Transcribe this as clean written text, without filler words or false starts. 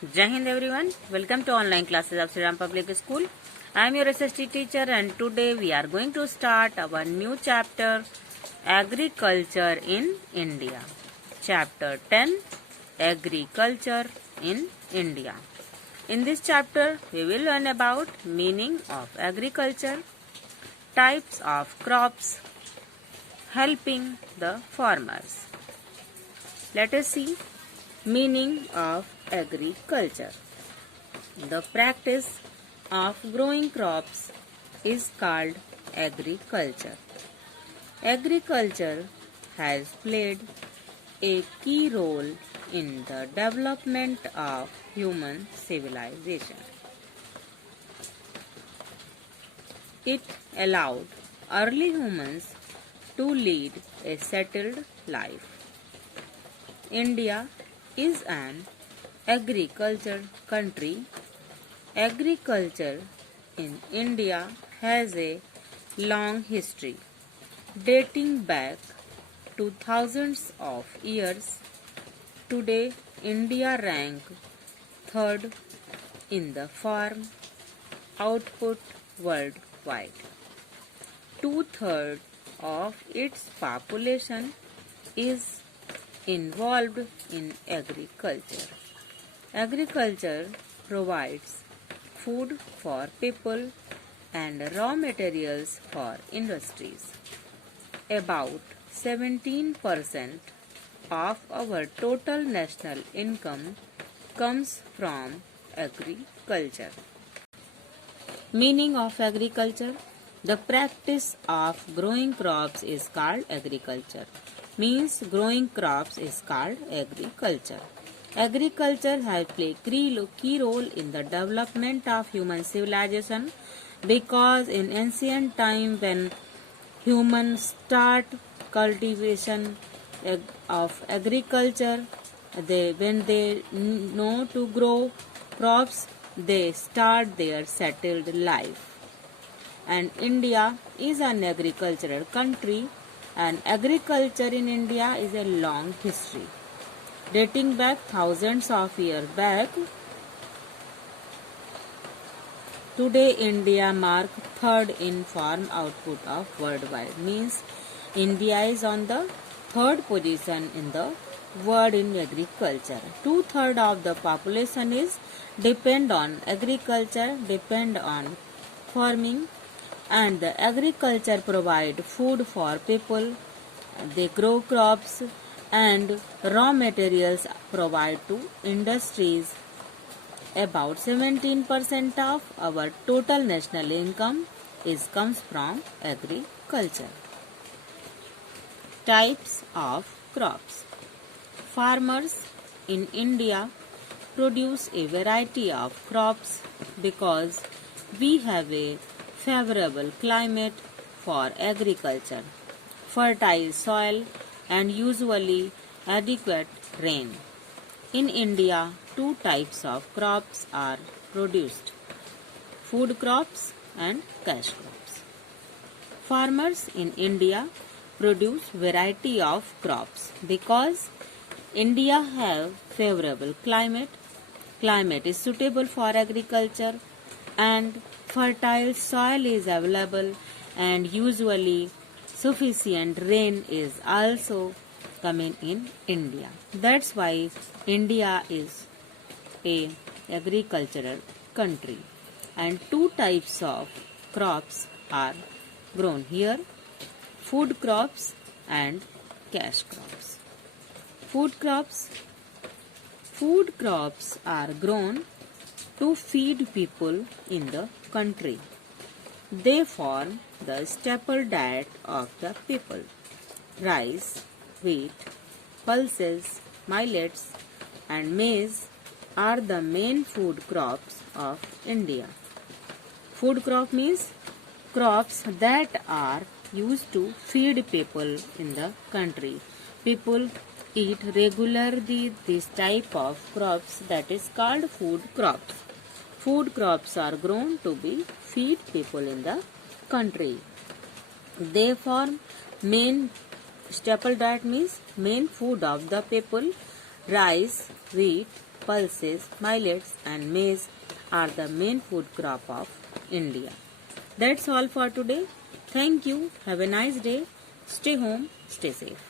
Jai Hind everyone. Welcome to online classes of Sri Ram Public School. I am your SST teacher and today we are going to start our new chapter Agriculture in India. Chapter 10 Agriculture in India. In this chapter we will learn about meaning of agriculture, types of crops, helping the farmers. Let us see meaning of agriculture. The practice of growing crops is called agriculture. Agriculture has played a key role in the development of human civilization. It allowed early humans to lead a settled life. India is an agriculture country. Agriculture in India has a long history dating back to thousands of years. Today, India ranks third in the farm output worldwide. 2/3 of its population is involved in agriculture. Agriculture provides food for people and raw materials for industries. About 17% of our total national income comes from agriculture. Meaning of agriculture: the practice of growing crops is called agriculture. Means growing crops is called agriculture. Agriculture has played key role in the development of human civilization because in ancient time when humans start cultivation of agriculture, when they know to grow crops, they start their settled life. And India is an agricultural country, and agriculture in India is a long history dating back thousands of years back. Today India marks third in farm output of worldwide. Means India is on the third position in the world in agriculture. 2/3 of the population is depend on agriculture, depend on farming, and the agriculture provide food for people. They grow crops and raw materials provide to industries. About 17% of our total national income comes from agriculture. Types of crops. Farmers in India produce a variety of crops because we have a favorable climate for agriculture, fertile soil, and usually adequate rain. In India, two types of crops are produced: food crops and cash crops. Farmers in India produce variety of crops because India have favorable climate. Climate is suitable for agriculture and fertile soil is available, and usually sufficient rain is also coming in India. That's why India is a agricultural country. And two types of crops are grown here: food crops and cash crops. Food crops are grown to feed people in the country. They form the staple diet of the people. Rice, wheat, pulses, millets, and maize are the main food crops of India. Food crop means crops that are used to feed people in the country. People eat regularly this type of crops, that is called food crops. Food crops are grown to be feed people in the country. They form main staple diet means main food of the people: rice, wheat, pulses, millets, and maize are the main food crop of India. That's all for today. Thank you. Have a nice day. Stay home. Stay safe.